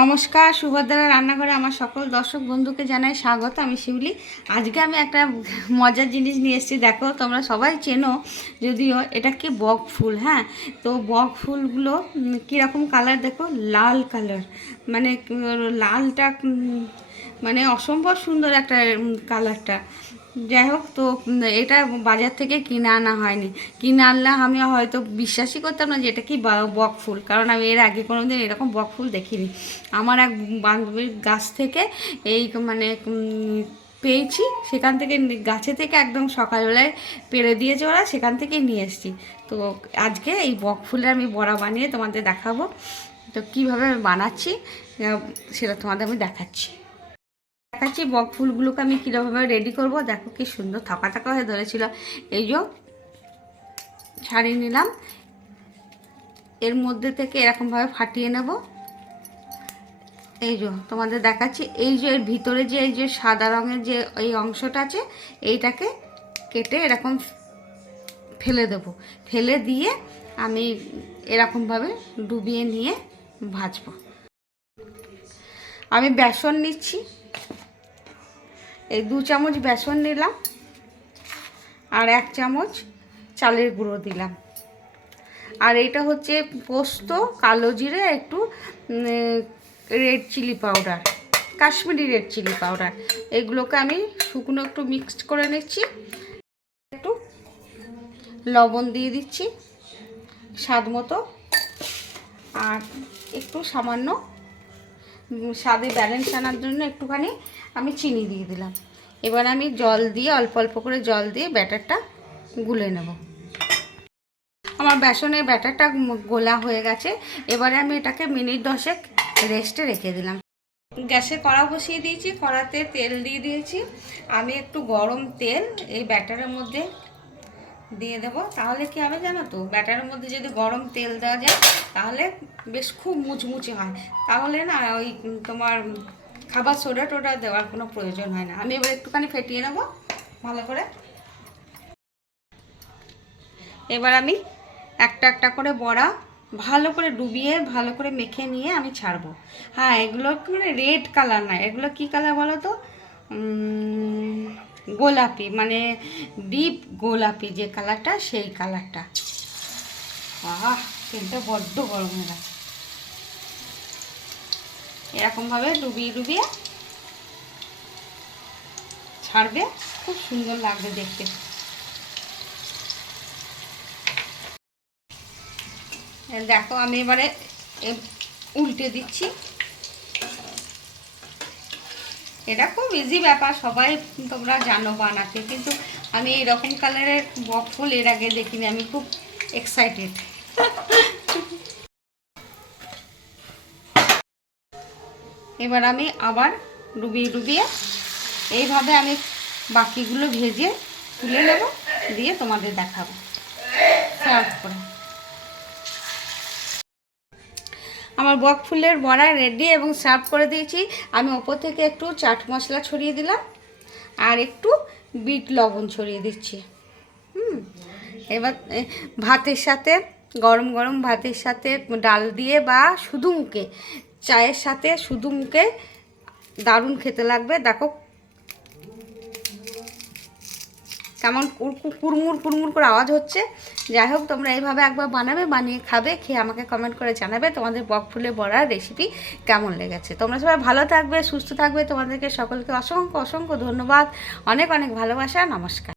নমস্কার, সুভদ্রা রান্নাঘরে আমার সকল দর্শক বন্ধুকে জানাই স্বাগত। আমি শিউলি। আজকে আমি একটা মজার জিনিস নিয়ে এসেছি। দেখো, তোমরা সবাই চেনো যদিও, এটা কি বক ফুল। হ্যাঁ, তো বক ফুলগুলো কীরকম কালার দেখো, লাল কালার, মানে লালটা মানে অসম্ভব সুন্দর একটা কালারটা। যাই হোক, তো এটা বাজার থেকে কিনে আনা হয়নি। কিনে আনলে আমি হয়তো বিশ্বাসই করতাম না যে এটা কি বক ফুল, কারণ আমি এর আগে কোনো দিন এরকম বক ফুল দেখিনি। আমার এক বান্ধবীর গাছ থেকে এই মানে পেয়েছি, সেখান থেকে গাছে থেকে একদম সকালবেলায় পেড়ে দিয়েছে ওরা, সেখান থেকেই নিয়ে এসেছি। তো আজকে এই বক ফুলের আমি বড়া বানিয়ে তোমাদের দেখাবো। তো কীভাবে আমি বানাচ্ছি সেটা তোমাদের আমি দেখাচ্ছি। বক ফুলগুলোকে আমি কীভাবে রেডি করব। দেখো কি সুন্দর থাকা থাকা হয়ে ধরেছিল। এই যে ছাড়িয়ে নিলাম, এর মধ্যে থেকে এরকমভাবে ফাটিয়ে নেব। এই যে তোমাদের দেখাচ্ছি, এই যে এর ভিতরে যে এই যে সাদা রঙের যে এই অংশটা আছে, এইটাকে কেটে এরকম ফেলে দেব। ফেলে দিয়ে আমি এরকমভাবে ডুবিয়ে নিয়ে ভাজবো। আমি বেসন নিচ্ছি, এই 2 চামচ বেসন নিলাম, আর 1 চামচ চালের গুঁড়ো দিলাম। আর এটা হচ্ছে পোস্ত, কালো জিরে, একটু red chilli powder, Kashmiri red chilli powder. এগুলোকে আমি শুকনো একটু মিক্সড করে নিচ্ছি। একটু লবণ দিয়ে দিচ্ছি স্বাদ মতো, আর একটু সামান্য স্বাদে ব্যালেন্স আনার জন্য একটুখানি আমি চিনি দিয়ে দিলাম। এবার আমি জল দিয়ে, অল্প অল্প করে জল দিয়ে ব্যাটারটা গুলে নেব। আমার বেসনের ব্যাটারটা গোলা হয়ে গেছে। এবারে আমি এটাকে মিনিট 10 রেস্টে রেখে দিলাম। গ্যাসে কড়া বসিয়ে দিয়েছি, কড়াতে তেল দিয়ে দিয়েছি। আমি একটু গরম তেল এই ব্যাটারের মধ্যে দিয়ে দেবো। তাহলে কি হবে জানো তো, ব্যাটারের মধ্যে যদি গরম তেল দেওয়া যায় তাহলে বেশ খুব মুচমুচে হয়। তাহলে না ওই তোমার খাবার সোডা টোডা দেওয়ার কোনো প্রয়োজন হয় না। আমি এবার একটুখানি ফেটিয়ে নেব ভালো করে। এবার আমি একটা একটা করে বড়া ভালো করে ডুবিয়ে ভালো করে মেখে নিয়ে আমি ছাড়বো। হ্যাঁ, এগুলো মানে রেড কালার না, এগুলো কি কালার বলো তো, গোলাপি, মানে ডিপ গোলাপি যে কালারটা, সেই কালারটা। আহ, তেলটা বড্ড গরম হয়ে গেছে। এরকমভাবে ডুবিয়ে ডুবিয়ে ছাড়বে, খুব সুন্দর লাগবে দেখতে। দেখো, আমি এবারে উল্টে দিচ্ছি। এটা খুব ইজি ব্যাপার, সবাই তোমরা জানো বানাতে, কিন্তু আমি এরকম কালারের বক ফুল এর আগে দেখিনি। আমি খুব এক্সাইটেড। এবার আমি আবার ডুবিয়ে ডুবিয়ে এইভাবে আমি বাকিগুলো ভেজে তুলে নেব, দিয়ে তোমাদের দেখাবো সার্ভ করে। আমার বক ফুলের বড়া রেডি এবং সার্ভ করে দিয়েছি। আমি ওপর থেকে একটু চাট মশলা ছড়িয়ে দিলাম, আর একটু বিট লবণ ছড়িয়ে দিচ্ছি। এবার ভাতের সাথে, গরম গরম ভাতের সাথে ডাল দিয়ে বা শুধু মুখে, চায়ের সাথে শুধু মুখে দারুণ খেতে লাগবে। দেখো কেমন কুড়মুড় কুড়মুড় করে আওয়াজ হচ্ছে। যাই হোক, তোমরা এইভাবে একবার বানাবে, বানিয়ে খাবে, খেয়ে আমাকে কমেন্ট করে জানাবে তোমাদের বক ফুলের বড়ার রেসিপি কেমন লেগেছে। তোমরা সবাই ভালো থাকবে, সুস্থ থাকবে। তোমাদেরকে সকলকে অসংখ্য অসংখ্য ধন্যবাদ, অনেক অনেক ভালোবাসা, নমস্কার।